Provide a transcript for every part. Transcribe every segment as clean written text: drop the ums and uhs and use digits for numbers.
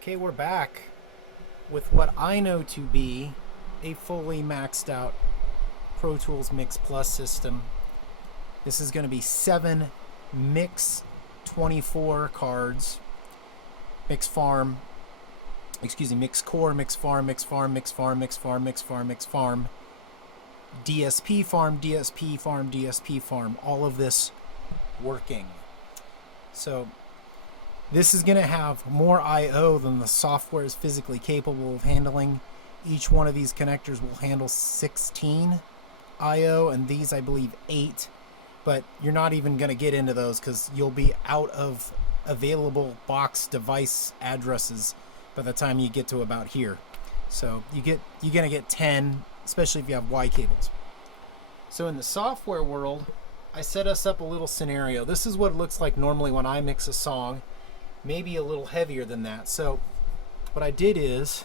Okay, we're back with what I know to be a fully maxed out Pro Tools Mix Plus system. This is going to be 7 Mix 24 cards. Mix Farm, Mix Core, Mix Farm, Mix Farm, Mix Farm, Mix Farm, Mix Farm, Mix Farm, DSP Farm, DSP Farm, DSP Farm. All of this working. So this is going to have more I/O than the software is physically capable of handling. Each one of these connectors will handle 16 I/O, and these, I believe, 8. But you're not even going to get into those because you'll be out of available box device addresses by the time you get to about here. So you're going to get 10, especially if you have Y cables. So in the software world, I set us up a little scenario. This is what it looks like normally when I mix a song. Maybe a little heavier than that. So what I did is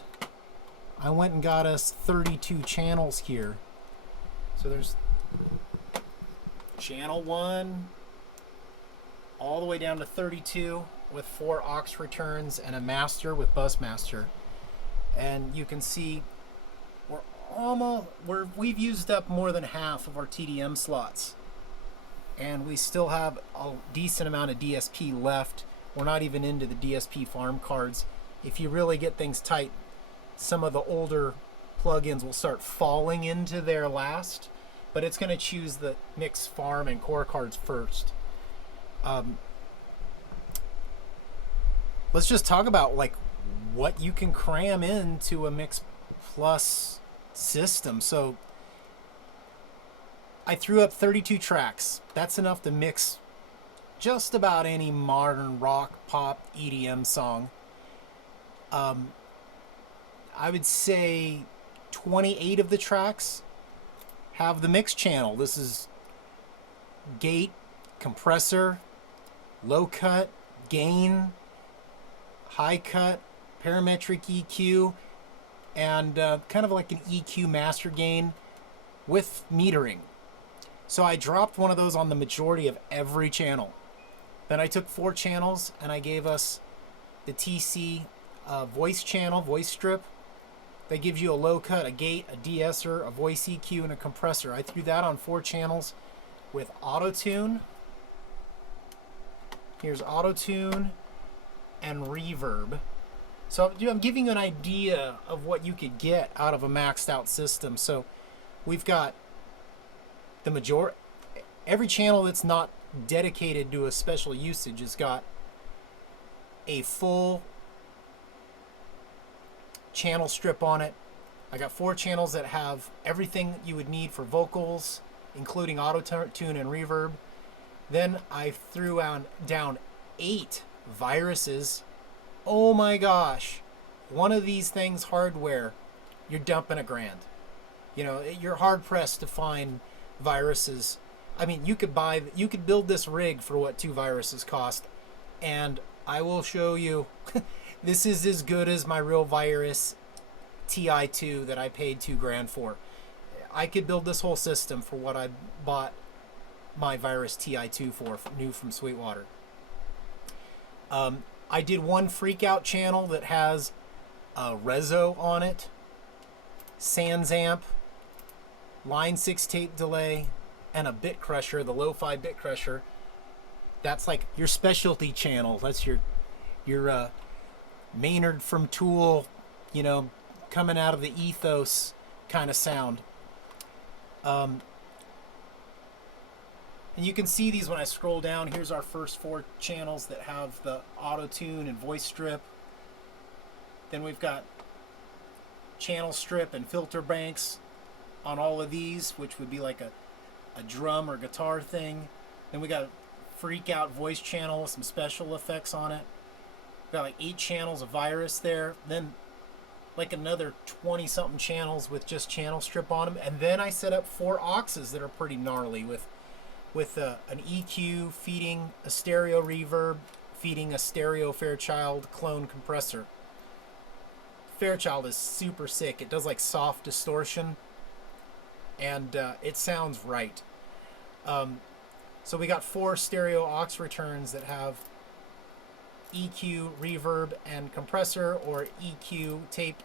I went and got us 32 channels here. So there's channel 1 all the way down to 32 with 4 aux returns and a master with bus master. And you can see we've used up more than half of our TDM slots. And we still have a decent amount of DSP left. We're not even into the DSP farm cards. If you really get things tight, some of the older plugins will start falling into their last, but it's going to choose the mix farm and core cards first. Let's just talk about like what you can cram into a Mix Plus system. So I threw up 32 tracks. That's enough to mix just about any modern rock, pop, EDM song. I would say 28 of the tracks have the mix channel. This is gate, compressor, low cut, gain, high cut, parametric EQ, and kind of like an EQ master gain with metering. So I dropped one of those on the majority of every channel. Then I took 4 channels and I gave us the TC voice channel, voice strip. That gives you a low cut, a gate, a de-esser, a voice EQ, and a compressor. I threw that on 4 channels with auto-tune. Here's auto-tune and reverb. So I'm giving you an idea of what you could get out of a maxed out system. So we've got every channel that's not dedicated to a special usage has got a full channel strip on it. I got 4 channels that have everything you would need for vocals, including auto-tune and reverb. Then I threw down 8 viruses. Oh my gosh, one of these things hardware, you're dumping $1,000. You know, you're hard pressed to find viruses. I mean, you could build this rig for what 2 viruses cost, and I will show you. This is as good as my real virus TI2 that I paid $2,000 for. I could build this whole system for what I bought my virus TI2 for, new from Sweetwater. I did one freakout channel that has a Rezo on it, Sans amp, line 6 tape delay, and a bit crusher, the lo-fi bit crusher. That's like your specialty channel. That's your Maynard from Tool, you know, coming out of the ethos kind of sound. And you can see these when I scroll down. Here's our first 4 channels that have the auto-tune and voice strip. Then we've got channel strip and filter banks on all of these, which would be like a drum or guitar thing. Then we got a freak out voice channel with some special effects on it. We've got like 8 channels of virus there. Then like another 20 something channels with just channel strip on them. And then I set up 4 auxes that are pretty gnarly with an EQ feeding a stereo reverb, feeding a stereo Fairchild clone compressor. Fairchild is super sick. It does like soft distortion, and it sounds right. So we got 4 stereo aux returns that have EQ, reverb, and compressor, or EQ, tape,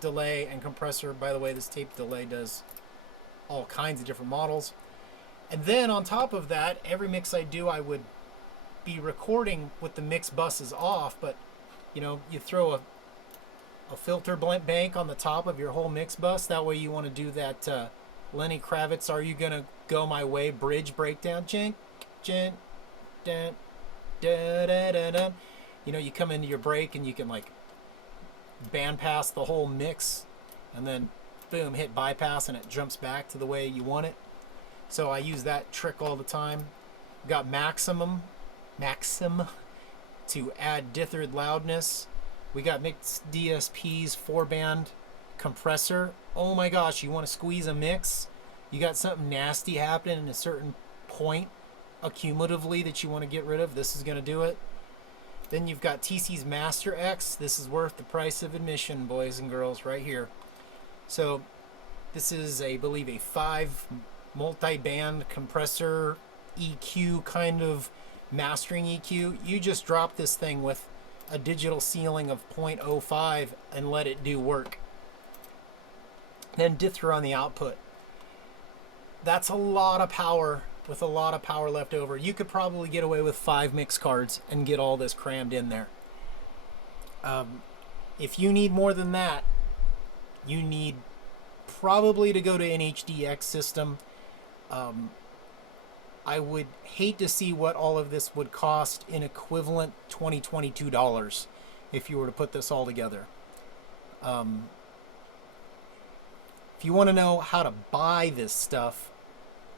delay, and compressor. By the way, this tape delay does all kinds of different models. And then on top of that, every mix I do, I would be recording with the mix buses off, but you know, you throw a filter bank on the top of your whole mix bus. That way you want to do that Lenny Kravitz, Are You Gonna Go My Way bridge breakdown. Dun, dun, dun, dun, dun, dun. You know, you come into your break and you can like bandpass the whole mix and then boom, hit bypass and it jumps back to the way you want it. So I use that trick all the time. Got Maxim to add dithered loudness. We got Mix DSP's 4-band compressor. Oh my gosh, you want to squeeze a mix? You got something nasty happening in a certain point accumulatively that you want to get rid of. This is going to do it. Then you've got TC's Master X. This is worth the price of admission, boys and girls, right here. So this is, I believe, a 5 multi-band compressor EQ kind of mastering EQ. You just drop this thing with a digital ceiling of 0.05 and let it do work. Then dither on the output. That's a lot of power with a lot of power left over. You could probably get away with 5 mix cards and get all this crammed in there. If you need more than that, you need probably to go to an HDX system. I would hate to see what all of this would cost in equivalent $22 if you were to put this all together. If you want to know how to buy this stuff,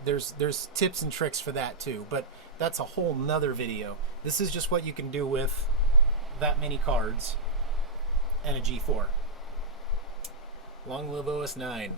there's tips and tricks for that too, but that's a whole nother video. This is just what you can do with that many cards and a G4. Long live OS9.